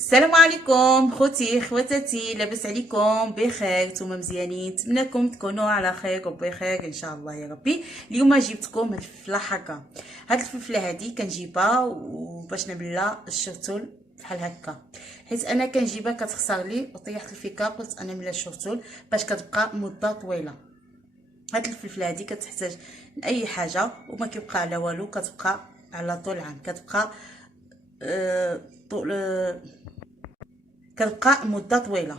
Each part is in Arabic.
السلام عليكم خوتي خواتاتي، لاباس عليكم بخير؟ نتوما مزيانين؟ نتمنىكم تكونوا على خير وبخير ان شاء الله يا ربي. اليوم جبتكم هاد الفلفله حكا. هاد الفلفله هادي كنجيبها وباش نعمل لها الشرتول بحال هكا، حيت انا كنجيبها كتخسر لي وطيحت الفيكا. قلت انا نعملها الشرتول باش كتبقى مده طويله. هاد الفلفله هادي كتحتاج لاي حاجه وما كيبقى على والو، كتبقى على طول العام، كتبقى طول كتبقى مده طويله.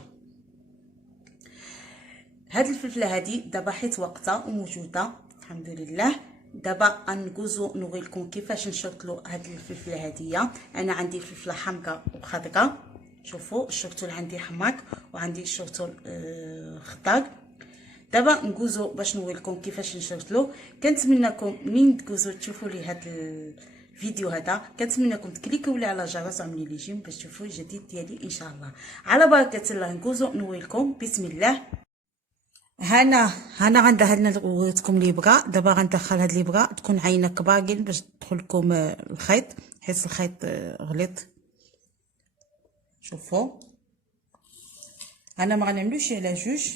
هاد الفلفله هادي دابا حيت وقتها وموجوده الحمد لله. دابا غندوزو نوريلكم كيفاش نشرطلو هاد الفلفله هاديه. انا عندي فلفله حمراء وخضراء، شوفوا الشرطول عندي حمراء وعندي الشرطول خضر. دابا ندوزو باش نوريلكم كيفاش نشرطلو. كنتمنىكم منين تدوزو تشوفوا لي هاد الفيديو هذا، كنتمنىكم تكليكيو لي على الجرس وعملوا لي جيم باش تشوفوا الجديد ديالي ان شاء الله. على بركه الله ندوزو نوريلكم. بسم الله. هنا غندهن وريتكم الابره. دابا غندخل هاد الابره تكون عينه كباكين باش تدخل لكم الخيط، حيت الخيط غليظ. شوفوا انا ما غنعملوش على جوج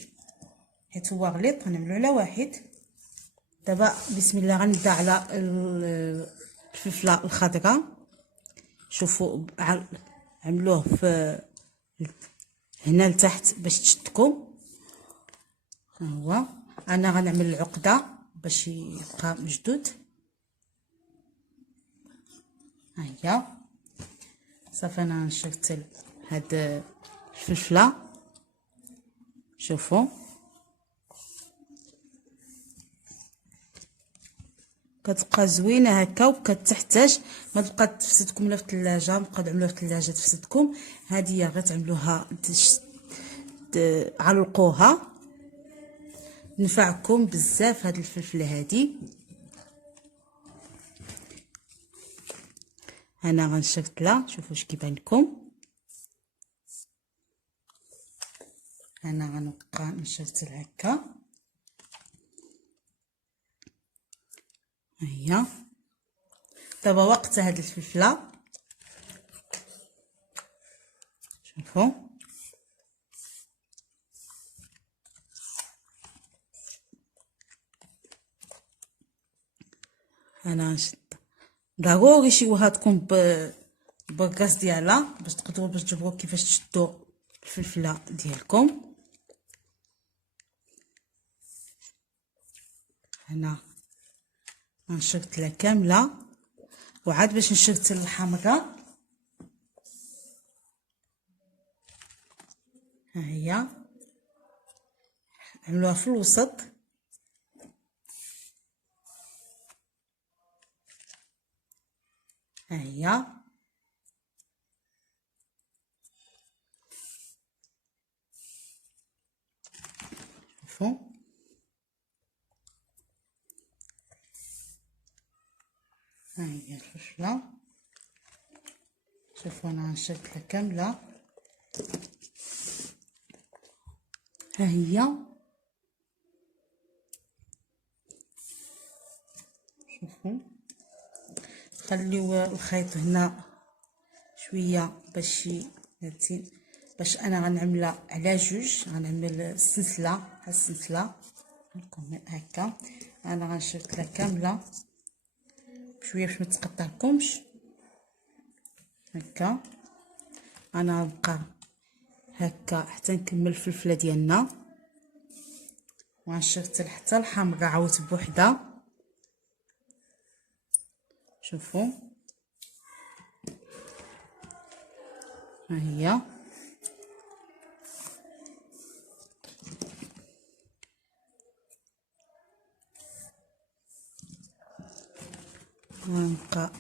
حيت هو غليظ، غنعملو على واحد. دابا بسم الله غنبدا على الفلفله الخضراء. شوفوا عملوه في هنا لتحت باش تشدكم. ها هو انا غنعمل العقده باش يبقى مشدود. ها هي صافي انا نشرتل هاد الفلفله. شوفوا كتبقى زوينه هكا وكتحتاج ما تبقى تفسدكم لا في الثلاجه، بقاو تعملوها في الثلاجه تفسدكم. هذه غير تعملوها علقوها. نفعكم بزاف هاد الفلفله هادي. انا غنشرتلها، شوفوا واش كيبان لكم. انا غنبقى نشرتل هكا. ها هي دابا وقت هاد الفلفله. شوفوا انا نشد ضروري شيوها تكون بالكاس ديالها باش تقدروا باش تجبروا كيفاش تشدوا الفلفله ديالكم. هنا غنشرتلها كامله وعاد باش نشرتل الحمراء. ها هي عملوها في الوسط. ها هي شوفوا ها هي الفلفله. شوفوا انا نشرتلها كامله. ها هي شوفوا خليو الخيط هنا شويه باش هاتين باش انا غنعملها على جوج. غنعمل السلسله بحال السلسله لكم هكا. انا غنشرتلها كامله بشويه باش ما تقطعكمش هكا. انا نبقى هكا حتى نكمل الفلفله ديالنا وغنشرتل حتى الحمراء عاود بوحدها. شوفوا ها هي نبقى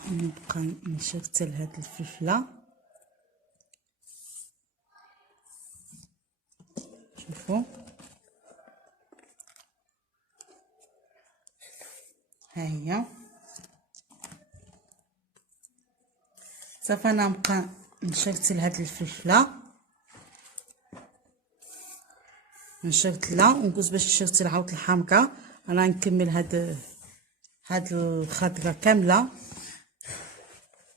نشرتل هاد الفلفله. شوفوا ها هي صافي انا نبقى نشرتل هاد الفلفله. نشرتلها ونقص باش نشرتل عاود الحمراء. انا نكمل هاد الخضره كامله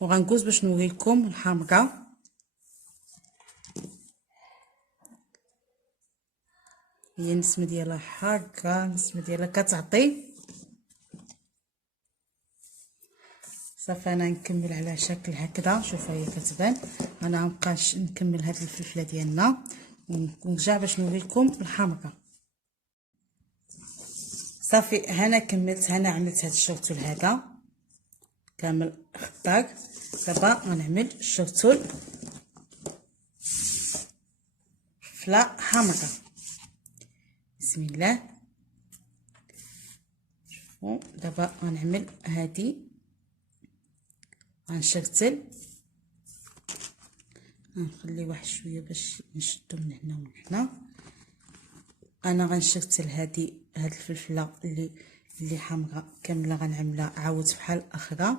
وغنقص باش نوريكم الحمراء. هي النسمه ديالها حاره، النسمه ديالها كتعطي. صافي انا نكمل على شكل هكذا. شوفوا هي كتبان. انا غنبقى نكمل هاد الفلفله ديالنا ونرجع باش نوريكم الحمرا. صافي هنا كملت، هنا عملت هاد الشرطول هذا كامل خضار. دابا غنعمل الشرطول فلفله حمرا. بسم الله. شوفوا دابا غنعمل هادي، غنشرتل، غنخلي واحد شويه باش نشدو من هنا ومن هنا. انا غنشرتل هاد الفلفله اللي حمراء كامله، غنعملها عاود بحال اخرى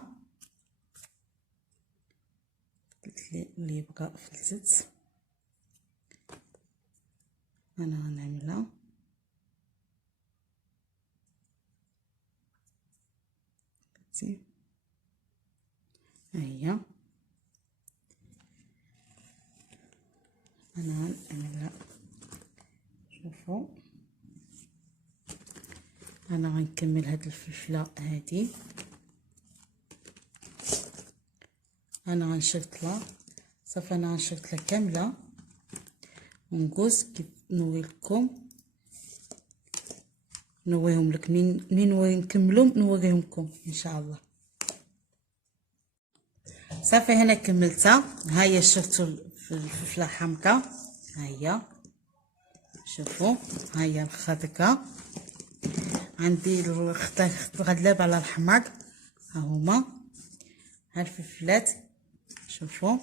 اللي بقى فلتت. انا غنعملها ها هي. انا غنعملها. شوفوا انا غنكمل هاد الفلفله هادي، انا غنشرطلها. صافي انا غنشرطلها كامله ونقص كيف نوريلكم، نوريهم لك منين نكملو نوريهم لكم ان شاء الله. صافي هنا كملتها. ها هي شفتوا الفلفله حمراء، ها هي شوفوا، ها هي الخضراء. عندي الخضر غلاب على الحمر، ها هما ها الفلفلات. شوفوا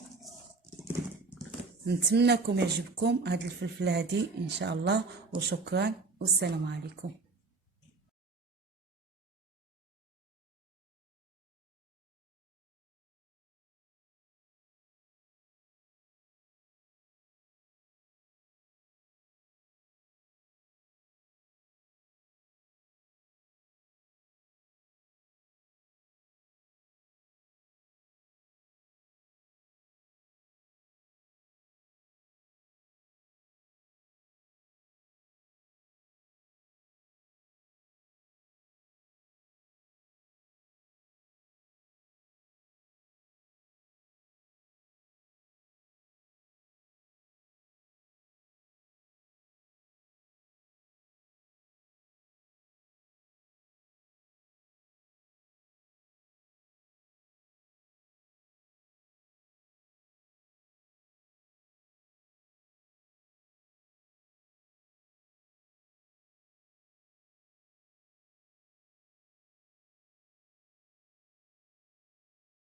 نتمنىكم يعجبكم هاد الفلفله هادي ان شاء الله، وشكرا والسلام عليكم.